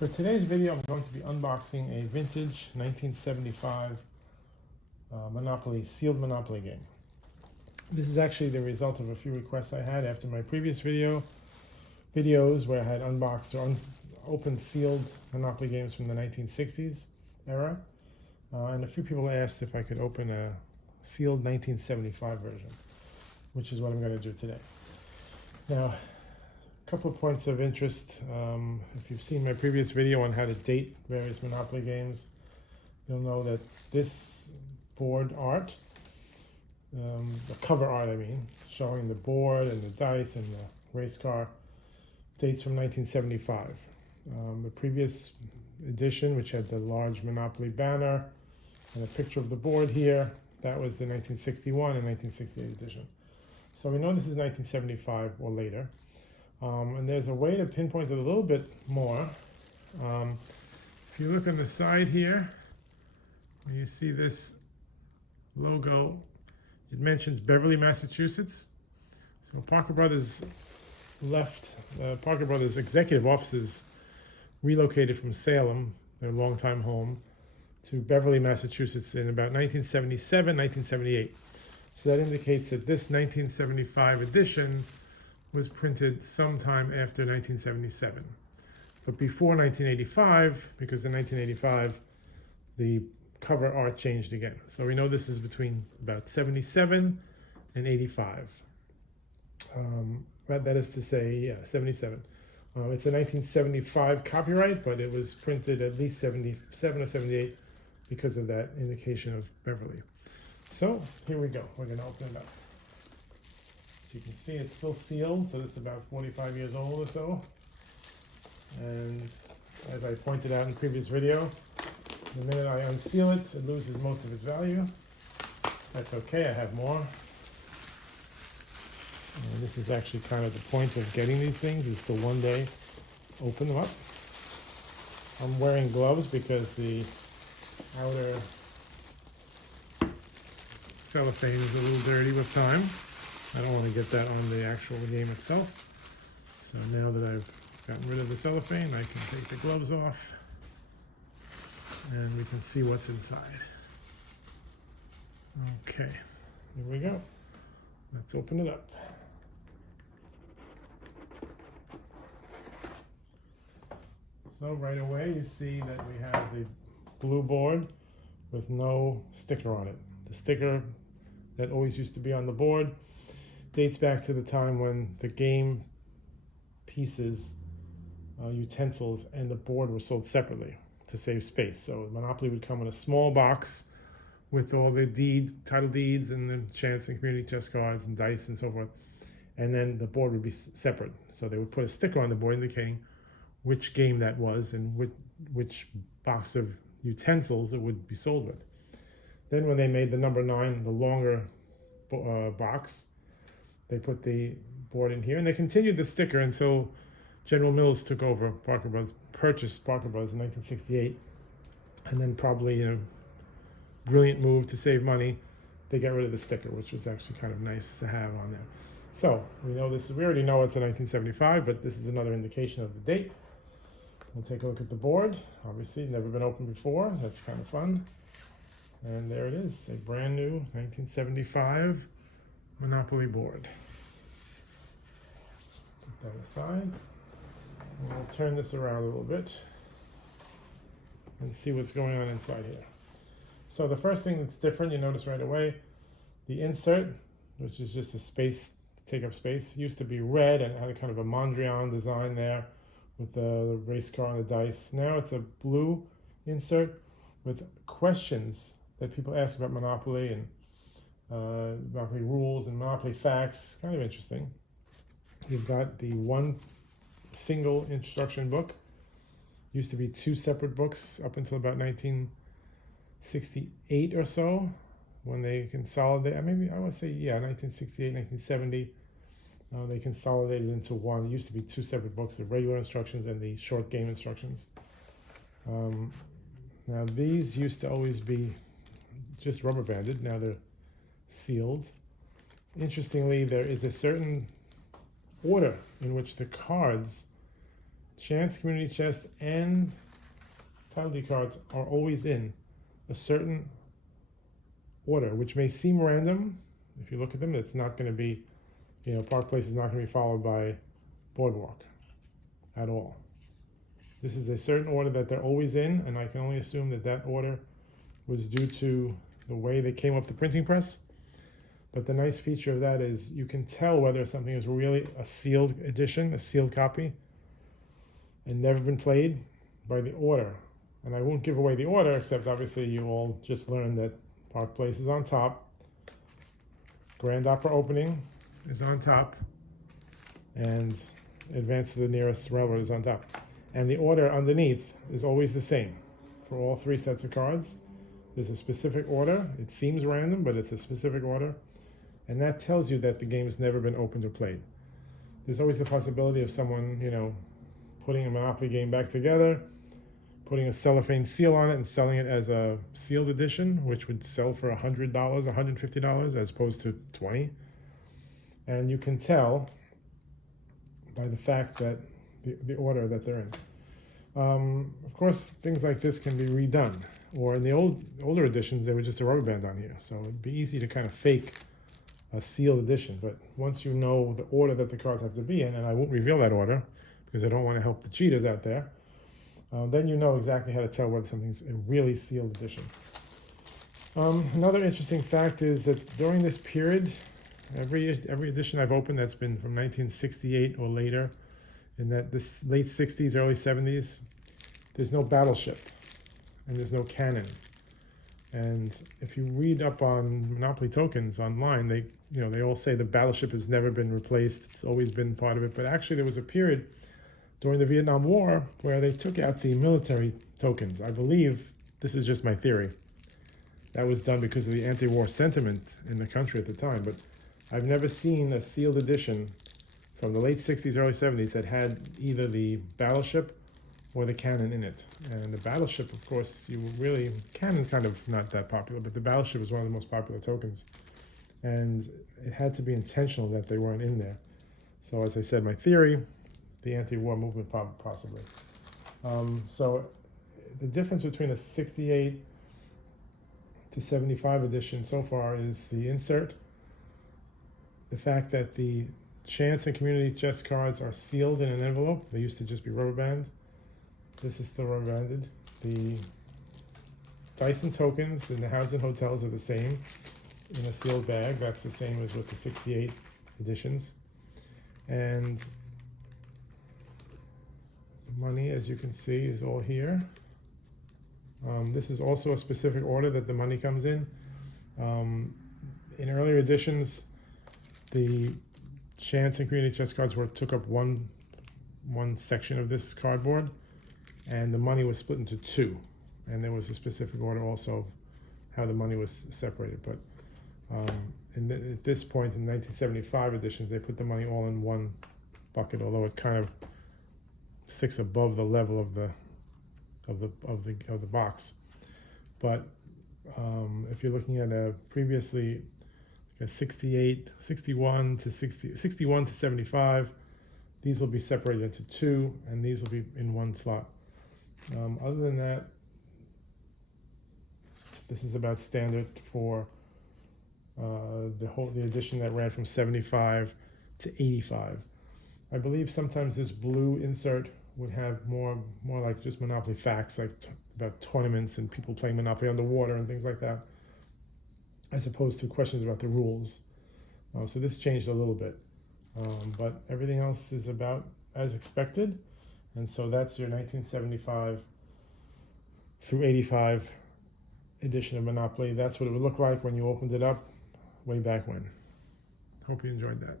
For today's video, I'm going to be unboxing a vintage 1975 sealed Monopoly game. This is actually the result of a few requests I had after my previous videos where I had unboxed or opened sealed Monopoly games from the 1960s era. And a few people asked if I could open a sealed 1975 version, which is what I'm going to do today. Now, a couple of points of interest. If you've seen my previous video on how to date various Monopoly games, you'll know that this board art, the cover art I mean, showing the board and the dice and the race car, dates from 1975. The previous edition, which had the large Monopoly banner and a picture of the board here, that was the 1961 and 1968 edition. So we know this is 1975 or later. And there's a way to pinpoint it a little bit more. If you look on the side here, you see this logo. It mentions Beverly, Massachusetts. So Parker Brothers left, Parker Brothers executive offices relocated from Salem, their longtime home, to Beverly, Massachusetts in about 1977, 1978. So that indicates that this 1975 edition was printed sometime after 1977. But before 1985, because in 1985, the cover art changed again. So we know this is between about 77 and 85. That is to say, yeah, 77. It's a 1975 copyright, but it was printed at least 77 or 78 because of that indication of Beverly. So here we go. We're going to open it up. As you can see, it's still sealed, so this is about 45 years old or so. And as I pointed out in the previous video, the minute I unseal it, it loses most of its value. That's okay, I have more. And this is actually kind of the point of getting these things, is to one day open them up. I'm wearing gloves because the outer cellophane is a little dirty with time. I don't want to get that on the actual game itself. So now that I've gotten rid of the cellophane, I can take the gloves off and we can see what's inside. Okay, here we go. Let's open it up. So right away you see that we have the blue board with no sticker on it. The sticker that always used to be on the board dates back to the time when the game pieces, utensils, and the board were sold separately to save space. So Monopoly would come in a small box with all the title deeds and the chance and community chest cards and dice and so forth. And then the board would be separate. So they would put a sticker on the board indicating which game that was and which box of utensils it would be sold with. Then when they made the number 9, the longer box, they put the board in here, and they continued the sticker until General Mills took over Parker Brothers, purchased Parker Brothers in 1968, and then probably in a brilliant move to save money, they got rid of the sticker, which was actually kind of nice to have on there. So we already know it's a 1975, but this is another indication of the date. We'll take a look at the board. Obviously, never been opened before. That's kind of fun. And there it is, a brand new 1975 Monopoly board. Put that aside. And we'll turn this around a little bit and see what's going on inside here. So the first thing that's different, you notice right away, the insert, which is just a space, take up space, used to be red and had a kind of a Mondrian design there with the race car and the dice. Now it's a blue insert with questions that people ask about Monopoly and Monopoly rules and Monopoly facts. Kind of interesting. You've got the one single instruction book. Used to be 2 separate books up until about 1968 or so, when they consolidated. Maybe I would say, yeah, 1968, 1970. They consolidated into one. It used to be 2 separate books: the regular instructions and the short game instructions. Now these used to always be just rubber banded. Now they're sealed. Interestingly, there is a certain order in which the cards chance, community chest, and title deed cards are always in a certain order, which may seem random. If you look at them, it's not going to be, Park Place is not going to be followed by Boardwalk at all. This is a certain order that they're always in, and I can only assume that that order was due to the way they came up the printing press. But the nice feature of that is you can tell whether something is really a sealed edition, a sealed copy, and never been played by the order. And I won't give away the order, except obviously you all just learned that Park Place is on top, Grand Opera Opening is on top, and Advance to the Nearest Railroad is on top. And the order underneath is always the same for all three sets of cards. There's a specific order. It seems random, but it's a specific order. And that tells you that the game has never been opened or played. There's always the possibility of someone, putting a Monopoly game back together, putting a cellophane seal on it and selling it as a sealed edition, which would sell for $100, $150 as opposed to $20. And you can tell by the fact that the order that they're in. Of course, things like this can be redone, or in the older editions, they were just a rubber band on here, so it'd be easy to kind of fake a sealed edition. But once you know the order that the cards have to be in, and I won't reveal that order because I don't want to help the cheaters out there, then you know exactly how to tell whether something's a really sealed edition. Another interesting fact is that during this period, every edition I've opened that's been from 1968 or later, in that this late 60s, early 70s, there's no battleship and there's no cannon. And if you read up on Monopoly tokens online, they all say the battleship has never been replaced. It's always been part of it. But actually, there was a period during the Vietnam War where they took out the military tokens. I believe, this is just my theory, that was done because of the anti-war sentiment in the country at the time. But I've never seen a sealed edition from the late 60s, early 70s that had either the battleship or the cannon in it. And the battleship, of course, cannon's kind of not that popular, but the battleship was one of the most popular tokens. And it had to be intentional that they weren't in there. So as I said, my theory, the anti-war movement possibly. So the difference between a 68 to 75 edition so far is the insert, the fact that the chance and community chest cards are sealed in an envelope. They used to just be rubber band. This is still rubber banded. The dice and tokens in the house and hotels are the same in a sealed bag. That's the same as with the 68 editions. And the money, as you can see, is all here. This is also a specific order that the money comes in. In earlier editions, the chance and community chest cards took up one section of this cardboard, and the money was split into two. And there was a specific order also how the money was separated. But at this point in 1975 editions, they put the money all in one bucket, although it kind of sticks above the level of the box. But if you're looking at a previously a 61 to 75, these will be separated into two, and these will be in one slot. Other than that, this is about standard for the edition that ran from 75 to 85. I believe sometimes this blue insert would have more like just Monopoly facts, like about tournaments and people playing Monopoly underwater and things like that, as opposed to questions about the rules. So this changed a little bit. But everything else is about as expected. And so that's your 1975 through 85 edition of Monopoly. That's what it would look like when you opened it up way back when. Hope you enjoyed that.